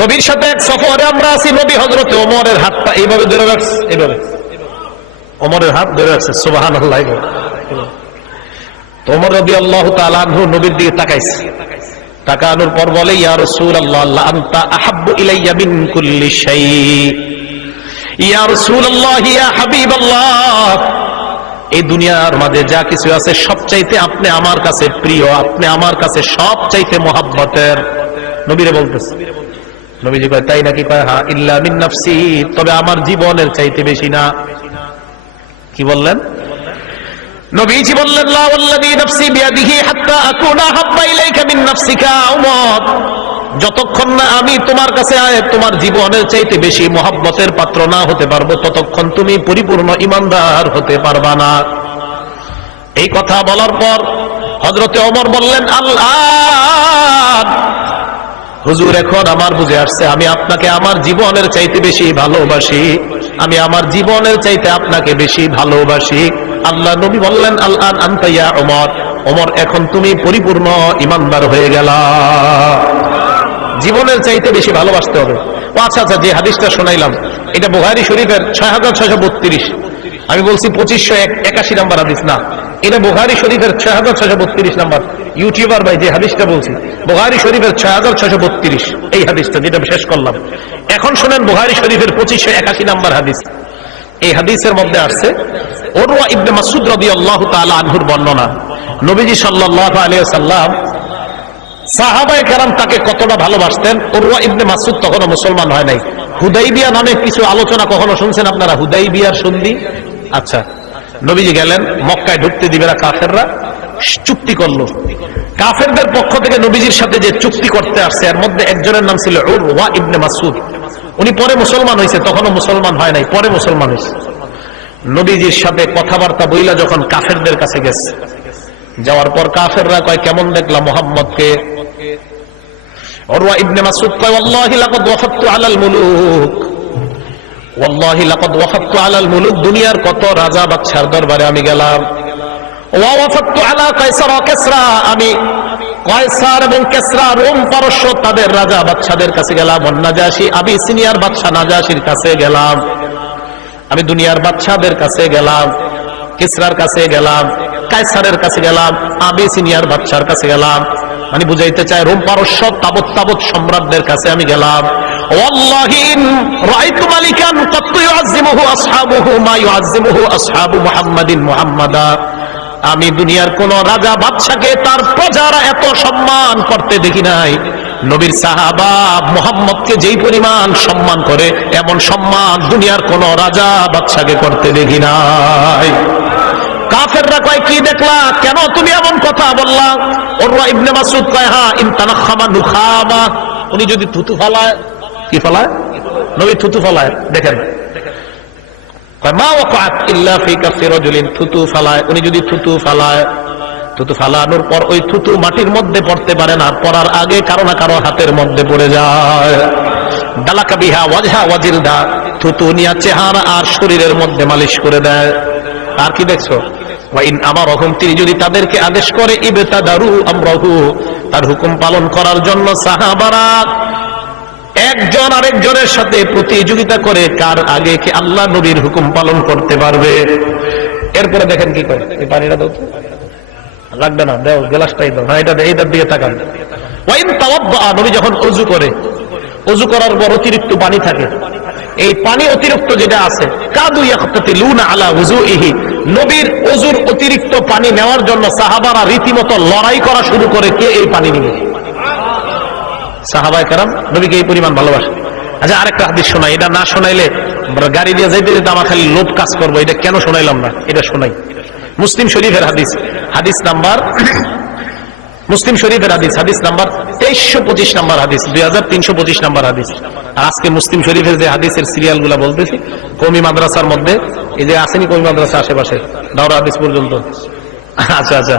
নবীর সাথে এক সফরে আমরা আছি, নবী হজরত ওমরের হাতটা এইভাবে ধরে রাখছে, এইভাবে। ওমরের হাত ধরে রাখছে সুবাহান আল্লাহ তোমর রবি আল্লাহ তালু নবীর দিকে তাকাইছে। তাকানোর পর বলে, ইয়া রসুল আল্লাহ আল্লাহ আন্তা আহাব্বু ইলাইয়া মিন কুল্লি শাই ইয়া রসুল আল্লাহ ইয়া হাবিব আল্লাহ এই দুনিয়ার মাঝে যা কিছু আছে, সবচাইতে আপনি আমার কাছে প্রিয়, আপনি আমার কাছে সবচাইতে মোহাব্বতের। নবীরে বলতেছে। নবীজি কয়, তাই নাকি কয়, হা, ইল্লা মিন নাফসি, তবে আমার জীবনের চাইতে বেশি না। কি বললেন? নবীজি বললেন, লা ওয়াল্লাযী নাফসি বিয়াদিহি হাত্তা আকুনা হাব্বা ইলাইকা মিন নাফসিকা, উমর। যতক্ষণ না আমি তোমার কাছে আয়, তোমার জীবনের চাইতে বেশি মোহাব্বতের পাত্র না হতে পারব, ততক্ষণ তুমি পরিপূর্ণ ইমানদার হতে পারবা না। এই কথা বলার পর হজরতে অমর বললেন, আল্লাহ হুজুর, এখন আমার বুঝে আসছে, আমি আপনাকে আমার জীবনের চাইতে বেশি ভালোবাসি। আমি আমার জীবনের চাইতে আপনাকে বেশি ভালোবাসি। আল্লাহ নবী বললেন আল্লাহ আন্তাইয়া ওমর ওমর এখন তুমি পরিপূর্ণ ইমানদার হয়ে গেলা। জীবনের চাইতে বেশি ভালোবাসতে হবে। ও আচ্ছা আচ্ছা যে হাদিসটা শোনাইলাম, এটা বুহারি শরীফের ছয় হাজার ছয়শো বত্রিশ। আমি বলছি পঁচিশশো একাশি নাম্বার হাদিস, না। এটা বুহারি শরীফের ছয় হাজার ছয়শো বত্রিশ নাম্বার। ইউটিউবার ভাই, যে হাদিসটা বলছি বুহারি শরীফের ছয় হাজার ছয়শো বত্রিশ, এই হাদিসটা যেটা শেষ করলাম। এখন শোনেন বুহারি শরীফের পঁচিশশো একাশি নাম্বার হাদিস। এই হাদিসের মধ্যে আসছে ইবনে মাসুদ রবি আল্লাহ আনহুর বর্ণনা। নবীজি সাল্লাহ আলিয়া সাল্লাম তাকে কতটা ভালোবাসতেন? ওরওয়া ইবনে মাসুদ তখনও মুসলমান হয় নাই। হুদাইবিয়া নামে কিছু আলোচনা কখনো শুনছেন আপনারা? হুদাইবিয়ার সন্ধি? আচ্ছা। নবীজি গেলেন, মক্কায় ঢুকতে দিবে না কাফেররা, চুক্তি করল। কাফেরদের পক্ষ থেকে নবীজির সাথে যে চুক্তি করতে আসছে, এর মধ্যে একজনের নাম ছিল ইবনে মাসুদ উনি পরে মুসলমান হয়েছে তখনও মুসলমান হয় নাই, পরে মুসলমান হয়েছে নবীজির সাথে কথাবার্তা বইলা যখন কাফেরদের কাছে গেছে, যাওয়ার পর কাফেররা কয়, কেমন দেখলাম মোহাম্মদকে? অরওয়া ইবনে মাসুদ কয় ওয়াফাততু আলাল মুলুক। আলাল মুলুক, দুনিয়ার কত রাজা বাদশার দরবারে আমি গেলাম। ওয়া আলা কায়সার আমি এবং কেসরা তাদের রাজা কাছে গেলাম। আমি নাজাশির কাছে গেলাম। আমি দুনিয়ার বাদশাদের কাছে গেলাম, কিসরার কাছে গেলাম, কায়সারের কাছে গেলাম আবি সিনিয়র কাছে গেলাম। মানে বুঝাইতে চাই রোম পারস্য তাবত তাবত সম্রাটদের কাছে আমি গেলাম। আমি দুনিয়ার কোন রাজা বাদশাকে তার প্রজারা এত সম্মান করতে দেখি নাই। নবীর সাহাবা মোহাম্মদকে যেই পরিমাণ সম্মান করে, এমন সম্মান দুনিয়ার কোন রাজা বাদশাকে করতে দেখি নাই। কাফেররা কয়, কি দেখলা? কেন তুমি এমন কথা বললা? ওরা ইবনে মাসুদ কয়, হা ইনতানাখামা নুখামা। উনি যদি থুতু ফালায়, কি ফালায়? নবী থুতু ফালায়, দেখেন। পর ওই থুতু মাটির মধ্যে পড়তে পারে না আগে কারও না কারও হাতের মধ্যে যায়। চেহারা আর শরীরের মধ্যে মালিশ করে দেয়। আর কি দেখছ? আমার রকম তিনি যদি তাদেরকে আদেশ করে ইবেতা দারু আমরাহু, তার হুকুম পালন করার জন্য সাহাবারা একজন আরেকজনের সাথে প্রতিযোগিতা করে, কার আগে কি আল্লাহ নবীর হুকুম পালন করতে পারবে? এরপরে দেখেন কি করে? এই পানিটা দাও লাগবে না, দেও গ্লাসটাই দাও হ্যাঁ এটা এইটার দিকে তাকান। ওয়াইন তাওয়াব্বা নবী যখন অজু করে, অজু করার পর অতিরিক্ত পানি থাকে। এই পানি অতিরিক্ত যেটা আছে, কাদু ইয়াকতাতিলুনা আলা উযুইহি। নবীর অজুর অতিরিক্ত পানি নেওয়ার জন্য সাহাবারা রীতিমতো লড়াই করা শুরু করে কে এই পানি নিবে? সাহাবায়ে কেরাম নবীকে এই পরিমাণ ভালোবাসে? আচ্ছা আরেকটা হাদিস শোনাই। এটা না শোনাইলে গাড়ি দিয়ে যাইতে যেতে আমার খালি লোভ কাজ করব। এটা কেন শোনাইলাম না? এটা শোনাই। মুসলিম শরীফের হাদিস। হাদিস নাম্বার মুসলিম শরীফের হাদিস হাদিস নাম্বার তেইশশো পঁচিশ নাম্বার হাদিস, দুই হাজার তিনশো পঁচিশ নাম্বার হাদিস। আজকে মুসলিম শরীফের যে হাদিসের সিরিয়ালগুলা বলতেছি কমি মাদ্রাসার মধ্যে, এই যে আসেনি কমি মাদ্রাসা আশেপাশে, দাওরা হাদিস পর্যন্ত। আচ্ছা আচ্ছা।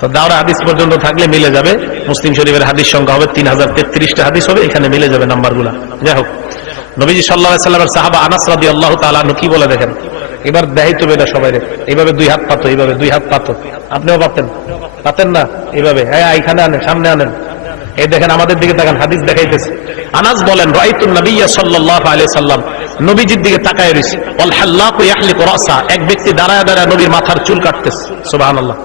তো দাওরা হাদিস পর্যন্ত থাকলে মিলে যাবে, মুসলিম শরীফের হাদিস সংখ্যা হবে তিন হাজার তেত্রিশটা হাদিস হবে, এখানে মিলে যাবে নাম্বারগুলা। যাই হোক, নবীজি সাল্লাহ সাল্লামের সাহাবা আনাস আল্লাহ তালু কি বলে দেখেন? এবার দেখাই তো এটা সবাই এইভাবে দুই হাত পাতো, এইভাবে দুই হাত পাতো। আপনিও পাতেন। পাতেন না? এইভাবে। হ্যাঁ এখানে আনেন, সামনে আনেন। এই দেখেন, আমাদের দিকে দেখেন হাদিস দেখাইতেছে। আনাস বলেন, রাইতুন নবিয়া সাল্লাল্লাহু আলাইহি সাল্লাম। নবীজির দিকে তাকায় রইছে। ওয়াল হাল্লাকু ইয়াহলিকু রাসা। এক ব্যক্তি দাঁড়ায় দাঁড়ায় নবীর মাথার চুল কাটতেছে। সুবহানাল্লাহ।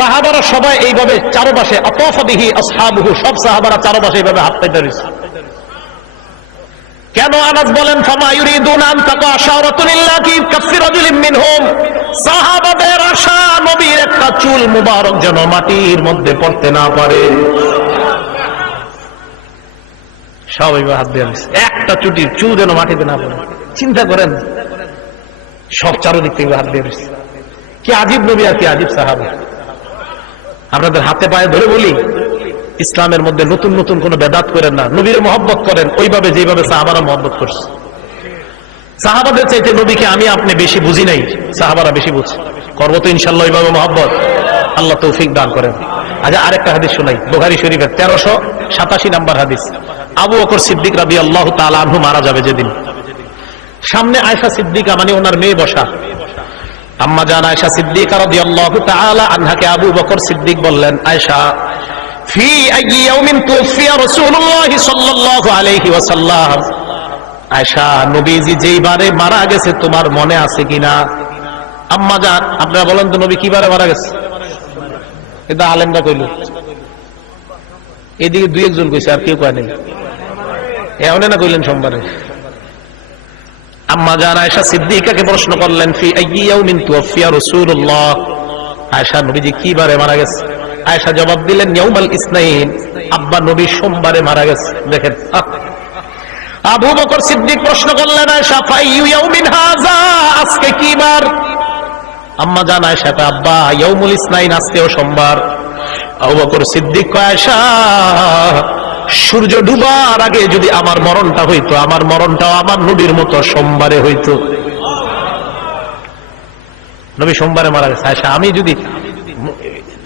সাহাবারা সবাই এইভাবে চারপাশে অতফদিহি আসহাবুহু। সব সাহাবারা চারপাশে এইভাবে হাত পেতে রয়েছে কেন আনাস বলেন সাহাবাদের আশা নবীর একটা চুল মুবারক যেন মাটির মধ্যে পড়তে না পারে। সবাই হাত দিয়ে একটা চুটির চুল যেন মাটিতে না পড়ে। চিন্তা করেন, সব চারোদিক থেকে হাত দিয়ে। কি আজীব নবী আর কি আজীব সাহাবা। আপনাদের হাতে পায়ে ধরে বলি ইসলামের মধ্যে নতুন নতুন কোন বেদাত করেন না। নবীর মহব্বত করেন, ওইভাবে যেভাবে সাহাবারা মহব্বত করছে। সাহাবাদের চাইতে নবীকে আমি, আপনি বেশি বুঝি নাই, সাহাবারা বেশি বুঝছে করব তো ইনশাল্লাহ ওইভাবে মহব্বত। আল্লাহ তৌফিক দান করেন। আচ্ছা আরেকটা হাদিস শোনাই। বুখারি শরীফের তেরোশো সাতাশি নাম্বার হাদিস। আবু বকর সিদ্দিক রাবি আল্লাহ তালু মারা যাবে যেদিন। সামনে আয়সা সিদ্দিকা মানে ওনার মেয়ে বসা। আম্মা জান আয়সা সিদ্দিকা রাদিয়াল্লাহু তাআলা আনহাকে আবু বকর সিদ্দিক বললেন আয়সা আয়সা আপনারা বলেন তো নবী কিবারে মারা গেছে? এটা আলেমরা কইল। এদিকে দুই একজন কইছে, আর কেউ এমন না কইলেন সোমবারে। আম্মা সিদ্দিকাকে প্রশ্ন করলেন, ফি আইয়াউমিন রাসূলুল্লাহ। আয়েশা, নবীজি কি বারে মারা গেছে? আয়েশা জবাব দিলেন ইয়াউমাল ইসনাইন। আব্বা নবী সোমবারে মারা গেছে। দেখেন আবু বকর সিদ্দিক প্রশ্ন করলেন আয়েশা ফাইয়ু হাযা? আজকে কি বার? আম্মা জান কয়, আব্বা ইয়াউমুল ইসনাইন আজকেও সোমবার। আবু বকর সিদ্দিক আয়েশা সূর্য ডুবার আগে যদি আমার মরণটা হইতো আমার মরণটাও আমার নবীর মতো সোমবারে হইতো। নবী সোমবারে মারা গেছে। আয়সা আমি যদি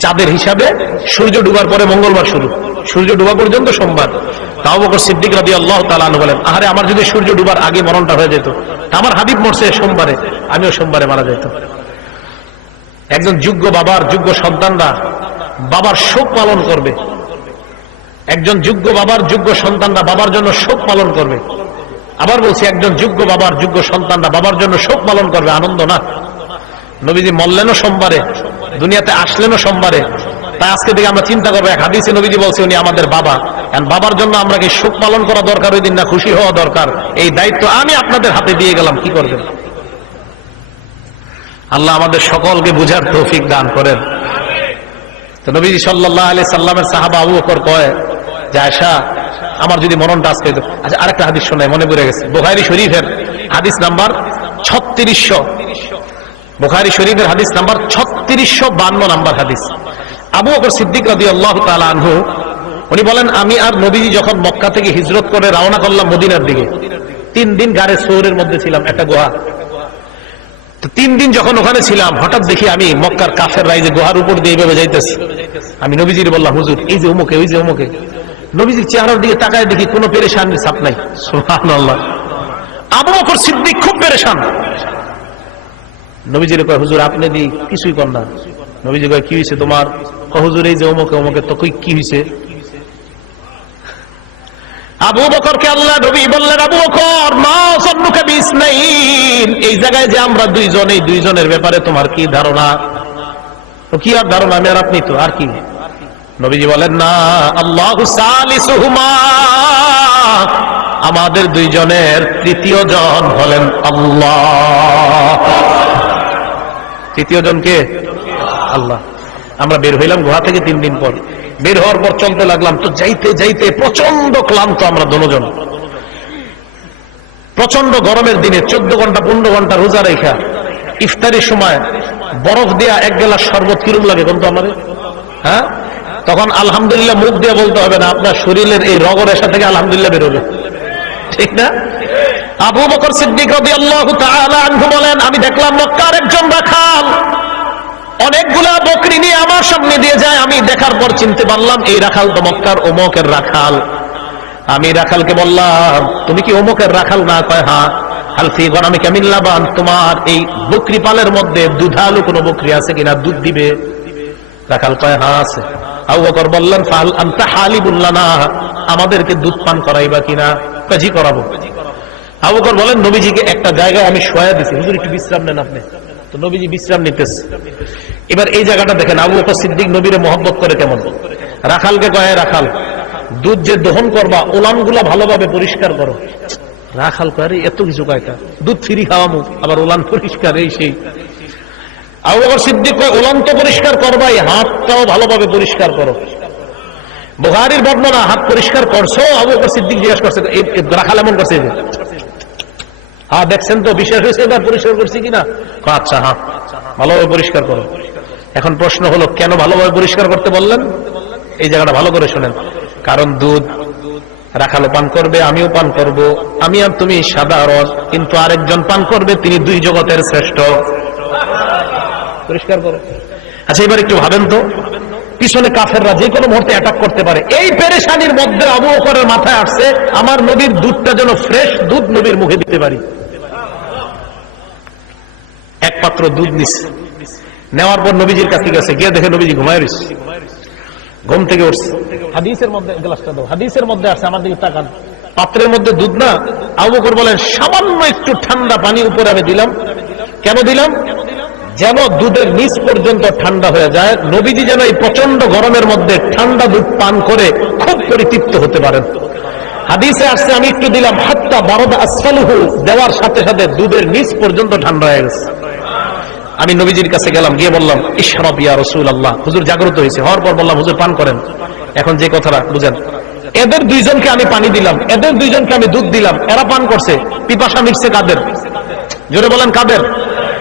চাঁদের হিসাবে সূর্য ডুবার পরে মঙ্গলবার শুরু। সূর্য ডুবা পর্যন্ত সোমবার। তাও বকর সিদ্দিক রাবি আল্লাহ তালু বলেন, আহারে, আমার যদি সূর্য ডুবার আগে মরণটা হয়ে যেত আমার হাবিব মরছে সোমবারে, আমিও সোমবারে মারা যেত একজন যোগ্য বাবার যোগ্য সন্তানরা বাবার শোক পালন করবে। একজন যোগ্য বাবার যোগ্য সন্তানরা বাবার জন্য শোক পালন করবে। আবার বলছি, একজন যোগ্য বাবার যোগ্য সন্তানরা বাবার জন্য শোক পালন করবে, আনন্দ না? নবীজি মরলেনও সোমবারে, দুনিয়াতে আসলেনও সোমবারে। তাই আজকে থেকে আমরা চিন্তা করব, এক হাদিসে নবীজি বলছে উনি আমাদের বাবা। বাবার জন্য আমরা কি শোক পালন করা দরকার, ওই দিন না খুশি হওয়া দরকার? এই দায়িত্ব আমি আপনাদের হাতে দিয়ে গেলাম, কি করবেন? আল্লাহ আমাদের সকলকে বুঝার তৌফিক দান করেন। তো নবীজি সাল্লাহ আলি সাল্লামের সাহাবা আবু বকর কয়, যে আয়সা, আমার যদি মরণটা আজকে। আচ্ছা আরেকটা হাদিস শোনায় মনে পড়ে গেছে। বোখারি শরীফের হাদিস নাম্বার ছত্রিশশো। বোখারি শরীফের হাদিস নাম্বার ছত্রিশশো বান্ন নাম্বার হাদিস। আবু বকর সিদ্দিক রাদি আল্লাহ আনহু, উনি বলেন, আমি আর নবীজি যখন মক্কা থেকে হিজরত করে রওনা করলাম মদিনার দিকে, তিন দিন গাড়ে সৌরের মধ্যে ছিলাম, একটা গুহা। তো তিন দিন যখন ওখানে ছিলাম, হঠাৎ দেখি আমি মক্কার কাফের রাইজে গুহার উপর দিয়ে এইভাবে যাইতেছি। আমি নবীজির বললাম, হুজুর, এই যে অমুকে ওই যে অমুকে নবীজির চেহারার দিকে তাকায় দেখি কোনো পেরেশানির ছাপ নাই। সুবহানাল্লাহ। আবু বকর সিদ্দিক খুব পেরেশান। নবীজির কয়, হুজুর, আপনি দি কিছুই কর না। নবীজি কয়, কি হয়েছে তোমার? হুজুর, এই যে অমুকে অমুকে তো কি হয়েছে আবু বকরকে আল্লাহ নবী বললেন, আবু বকর, মা সন্নুকে বিসনাইন। এই জায়গায় যে আমরা দুইজন, এই দুইজনের ব্যাপারে তোমার কি ধারণা? তো কি আর ধারণা? আমি আর আপনি তো, আর কি? নবীজি বলেন, না, আল্লাহ আমাদের দুইজনের তৃতীয় জন হলেন আল্লাহ। তৃতীয় জন কে? আল্লাহ। আমরা বের হইলাম গুহা থেকে তিন দিন পর। বের হওয়ার পর চলতে লাগলাম। তো যাইতে যাইতে প্রচণ্ড ক্লান্ত আমরা দুজন। প্রচণ্ড গরমের দিনে চোদ্দ ঘণ্টা, পনেরো ঘণ্টা রোজা রেখা। ইফতারির সময় বরফ দেয়া এক গেলাস শরবত কিরম লাগে বলতো আমাদের হ্যাঁ? তখন আলহামদুলিল্লাহ মুখ দিয়ে বলতে হবে না, আপনার শরীরের এই রগরেশা থেকে আলহামদুলিল্লাহ বেরোবে ঠিক না? আবু বকর সিদ্দিক রবি আল্লাহ আনহু বলেন, আমি দেখলাম মক্কার একজন রাখাল। অনেকগুলা বকরি নিয়ে আমার সামনে দিয়ে যায়। আমি দেখার পর চিনতে পারলাম, এই রাখাল তো মক্কার ওমকের রাখাল। আমি রাখালকে বললাম, তুমি কি অমুকের রাখাল না? কয় হ্যাঁ। হালফি গরমে কেমিন লাবান। তোমার এই বকরি পালের মধ্যে দুধালু কোনো বকরি আছে কিনা? দুধ দিবে। রাখাল কয় হ্যাঁ আছে। আবু বকর বললেন ফাল আনতা হালিবুল্লাহ না আমাদেরকে দুধ পান করাইবা কিনা? কাজী করাবো। আবু বকর বলেন, নবীজিকে একটা জায়গায় আমি শোয়া দিছি। হুজুর, একটু বিশ্রাম নেন আপনি। তো নবীজি বিশ্রাম নিতেছে। এবার এই জায়গাটা দেখেন, আবু বকর সিদ্দিক নবীরে মহব্বত করে কেমন? রাখালকে কয়ে, রাখাল, দুধ যে দহন করবা, ওলানগুলা ভালোভাবে পরিষ্কার করো। রাখাল করে এত কিছু কয়টা দুধ ফিরি খাওয়ামু, আবার ওলান পরিষ্কার, এই সেই। আবু বকর সিদ্দিক কয়, ওলান তো পরিষ্কার করবাই, হাতটাও ভালোভাবে পরিষ্কার করো। বুহারির বর্ণনা, হাত পরিষ্কার করছ, আবু সিদ্দিক জিজ্ঞাসা করছে রাখাল এমন করছে হ্যাঁ দেখছেন তো বিশ্বাস হয়েছে এবার পরিষ্কার করছি কিনা? আচ্ছা হ্যাঁ ভালোভাবে পরিষ্কার করো। এখন প্রশ্ন হলো, কেন ভালোভাবে পরিষ্কার করতে বললেন? এই জায়গাটা ভালো করে শোনেন। কারণ দুধ রাখালো পান করবে, আমিও পান করব। আমি আর তুমি সাধারণ, কিন্তু আরেকজন পান করবে, তিনি দুই জগতের শ্রেষ্ঠ। পরিষ্কার করো। আচ্ছা এবার একটু ভাবেন তো। পিছনে কাফেররা যে কোনো মুহূর্তে অ্যাটাক করতে পারে। এই পেরেশানির মধ্যে আবু বকরের মাথায় আসছে আমার নবীর দুধটা যেন ফ্রেশ দুধ নবীর মুখে দিতে পারি। এক পাত্র দুধ নিচ্ছে নেওয়ার পর নবীজির কাছে গেছে গিয়ে দেখে নবীজি ঘুমায় রয়েছে। ঘুম থেকে উঠছে। হাদিসের মধ্যে গ্লাসটা দাও। হাদিসের মধ্যে আছে আমার দিকে তাকান। পাত্রের মধ্যে দুধ না আবু বকর বলেন সামান্য একটু ঠান্ডা পানি উপরে আমি দিলাম। কেন দিলাম? যেন দুধের নিচ পর্যন্ত ঠান্ডা হয়ে যায়, নবীজি যেন এই প্রচণ্ড গরমের মধ্যে ঠান্ডা দুধ পান করে খুব পরিতৃপ্ত হতে পারেন। হাদিসে আসছে, আমি একটু দিলাম, হাত্তা বারোদা আসফালুহু, দেওয়ার সাথে সাথে দুধের নিচ পর্যন্ত ঠান্ডা হয়ে গেছে। আমি নবীজির কাছে গেলাম, গিয়ে বললাম, ইশরব ইয়া রসুল আল্লাহ হুজুর জাগ্রত হয়েছে, হওয়ার পর বললাম, হুজুর পান করেন। এখন যে কথাটা, বুঝেন। এদের দুইজনকে আমি পানি দিলাম, এদের দুইজনকে আমি দুধ দিলাম, এরা পান করছে, পিপাসা মিটছে কাদের? জোরে বলেন, কাদের?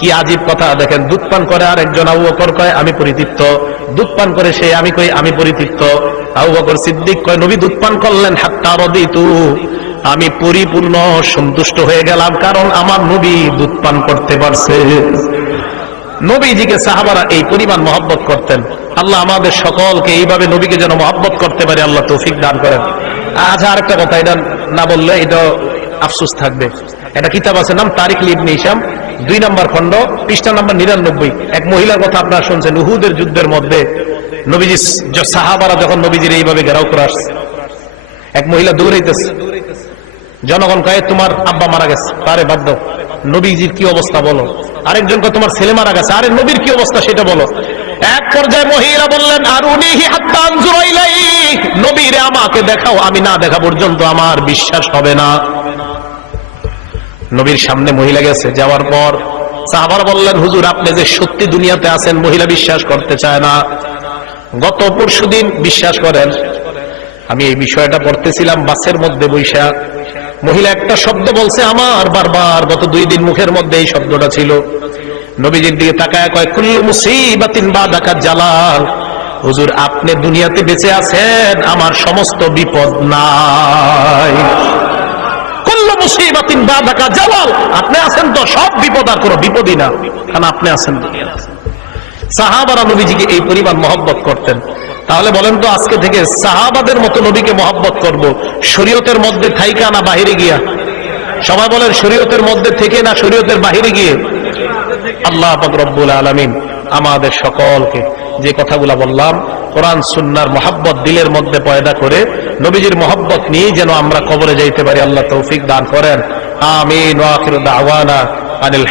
কি আজীব কথা? দেখেন, দুধ পান করে আর একজন আবু বকর কয়, আমি পরিতৃপ্ত। দুধ পান করে সে, আমি কই, আমি পরিতৃপ্ত। আবু বকর সিদ্দিক কয়, নবী, দুধ পান করলেন, হাত্তা রদিতু। আমি পরিপূর্ণ সন্তুষ্ট হয়ে গেলাম, কারণ আমার নবী দুধ পান করতে পারছে। নবীজিকে সাহাবারা এই পরিমাণ মহব্বত করতেন। আল্লাহ আমাদের সকলকে এইভাবে নবীকে যেন মহব্বত করতে পারে, আল্লাহ তৌফিক দান করেন। আচ্ছা আরেকটা কথা, এটা না বললে এটা আফসুস থাকবে। একটা কিতাব আছে, নাম তারিক লিবনে ইসাম দুই নম্বর খণ্ড, পৃষ্ঠা নম্বর নিরানব্বই। এক মহিলার কথা আপনারা শুনছেন, উহুদের যুদ্ধের মধ্যে নবীজি সাহাবারা যখন নবীজির এইভাবে ঘেরাও করে আসছে, এক মহিলা দৌড়াইতেছে। জনগণ কয়ে, তোমার আব্বা মারা গেছে। তারে দাও। নবীজির কি অবস্থা বলো? আরেকজন কয়, তোমার ছেলে মারা গেছে। আরে নবীর কি অবস্থা সেটা বলো। এক পর্যায়ে মহিলা বললেন আর উনি নবীরে আমাকে দেখাও, আমি না দেখা পর্যন্ত আমার বিশ্বাস হবে না। নবীর সামনে মহিলা গেছে, যাওয়ার পর সাহাবার বললেন, হুজুর, আপনি যে সত্যি দুনিয়াতে আছেন, মহিলা বিশ্বাস করতে চায় না। গত পরশু দিন বিশ্বাস করেন, আমি এই বিষয়টা পড়তেছিলাম, বাসের মধ্যে বৈশাখ মহিলা একটা শব্দ বলছে আমার বারবার, গত দুই দিন মুখের মধ্যে এই শব্দটা ছিল। নবীজির দিকে তাকায় কয়, কুল্লু মুসিবাতিন বা ডাকাত জালাল। হুজুর, আপনি দুনিয়াতে বেঁচে আছেন, আমার সমস্ত বিপদ নাই। আপনি আছেন তো সব বিপদ আর কোনো বিপদই না। কারণ আপনি আছেন? সাহাবারা নবীজিকে এই পরিমাণ মহব্বত করতেন। তাহলে বলেন তো আজকে থেকে সাহাবাদের মতো নবীকে মহব্বত করব। শরীয়তের মধ্যে থাইকা না বাহিরে গিয়া? সবাই বলেন, শরীয়তের মধ্যে থেকে না শরীয়তের বাহিরে গিয়ে? আল্লাহ রব্বুল আলমিন আমাদের সকলকে যে কথাগুলা বললাম, কোরআন, সুন্নার মহাব্বত দিলের মধ্যে পয়দা করে নবীজির মহাব্বত নিয়ে যেন আমরা কবরে যাইতে পারি, আল্লাহ তৌফিক দান করেন। আমিন আওয়ানা দাওয়ানা আনিল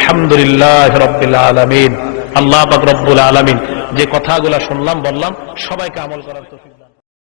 আলমিন। আল্লাহ রব্বুল আলমিন, যে কথাগুলা শুনলাম, বললাম, সবাইকে আমল করার তৌফিক